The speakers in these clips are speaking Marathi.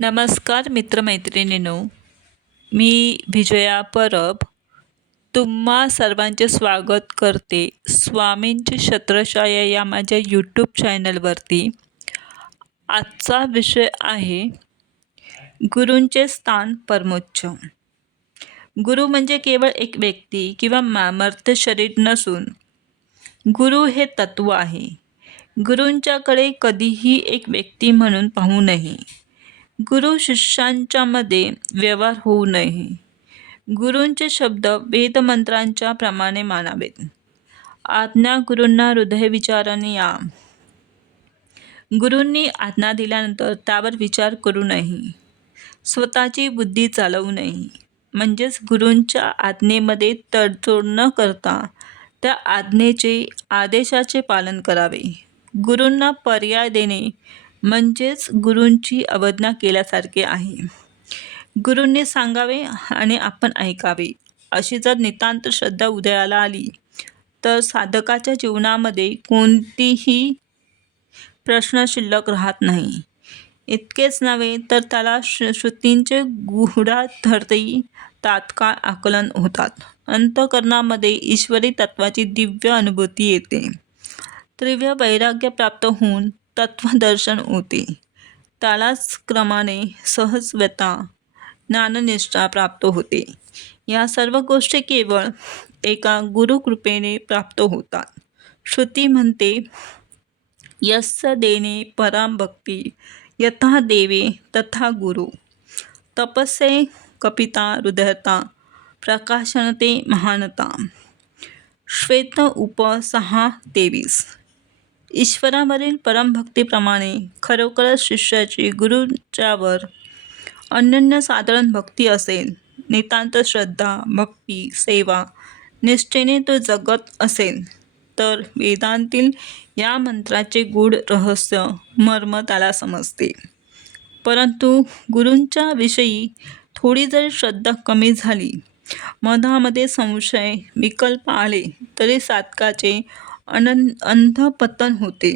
नमस्कार मित्रमैत्रिणींनो. मी विजया परब तुम्हा सर्वांचे स्वागत करते. स्वामींची छत्रछाया या माझ्या यूट्यूब चॅनलवरती आजचा विषय आहे गुरूंचे स्थान परमोच्च गुरु म्हणजे केवळ एक व्यक्ती किंवा मामर्थ शरीर नसून गुरु हे तत्व आहे. गुरूंच्याकडे कधीही एक व्यक्ती म्हणून पाहू नये. गुरु शिष्यांच्यामध्ये व्यवहार होऊ नये. गुरूंचे शब्द वेदमंत्रांच्या प्रमाणे मानावेत. आज्ञा गुरूंना हृदय विचाराने या. गुरूंनी आज्ञा दिल्यानंतर त्यावर विचार करू नये. स्वतःची बुद्धी चालवू नये. म्हणजेच गुरूंच्या आज्ञेमध्ये तडजोड न करता त्या आज्ञेचे आदेशाचे पालन करावे. गुरूंना पर्याय देणे म्हणजेच गुरूंची अवज्ञा केल्यासारखे आहे. गुरूंनी सांगावे आणि आपण ऐकावे. अशी जर नितांत श्रद्धा उदयाला आली तर साधकाच्या जीवनामध्ये कोणतीही प्रश्न शिल्लक राहत नाही. इतकेच नव्हे तर त्याला श्र श्रुतींचे गूढार्थही तात्काळ आकलन होतात. अंतकरणामध्ये ईश्वरी तत्वाची दिव्य अनुभूती येते. तीव्र वैराग्य प्राप्त होऊन तत्वदर्शन होते त्यालाच क्रमाने सहजव्यता ज्ञाननिष्ठा प्राप्त होते। या सर्व गोष्टी केवळ एका गुरुकृपेने प्राप्त होतात। श्रुती म्हणते, यस्य देणे पराम भक्ती, यथा देवे तथा गुरु। तपसे कपिता हृदयता प्रकाशनते महानता। श्वेत उप सहा तेवीस। ईश्वरावरील परमभक्तीप्रमाणे खरोखरच शिष्याची गुरुच्यावर अनन्य साधारण भक्ती असेल नितांत श्रद्धा भक्ती सेवा निष्ठेने तो जगत असेल तर वेदांतील या मंत्राचे गूढ रहस्य मर्म त्याला समजते. परंतु गुरूंच्या विषयी थोडी जरी श्रद्धा कमी झाली मधामध्ये संशय विकल्प आले तरी साधकाचे अनन अंधपतन होते.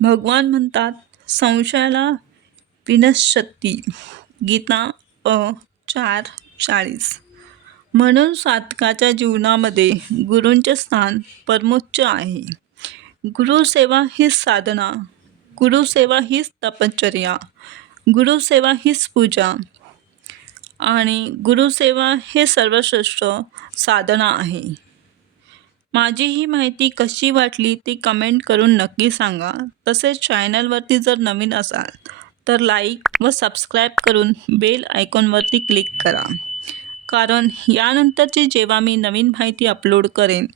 भगवान म्हणतात संशयाला विनशक्ती गीता अ चार चाळीस. म्हणून साधकाच्या जीवनामध्ये गुरूंचे स्थान परमोच्च आहे. गुरुसेवा हीच साधना गुरुसेवा हीच तपश्चर्या गुरुसेवा हीच पूजा आणि गुरुसेवा हे सर्वश्रेष्ठ साधना आहे. माझी ही माहिती कशी वाटली ती कमेंट करून नक्की सांगा. तसेच चॅनलवरती जर नवीन असाल तर लाईक व सबस्क्राईब करून बेल आयकॉनवरती क्लिक करा. कारण यानंतरची जेव्हा मी नवीन माहिती अपलोड करेन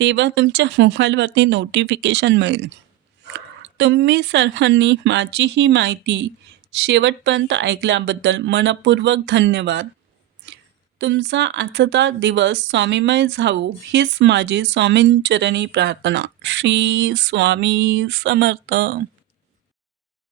तेव्हा तुमच्या मोबाईलवरती नोटिफिकेशन मिळेल. तुम्ही सर्वांनी माझी ही माहिती शेवटपर्यंत ऐकल्याबद्दल मनपूर्वक धन्यवाद. तुमचा आजचा दिवस स्वामीमय झावो हीच माझी स्वामींचरणी प्रार्थना. श्री स्वामी समर्थ.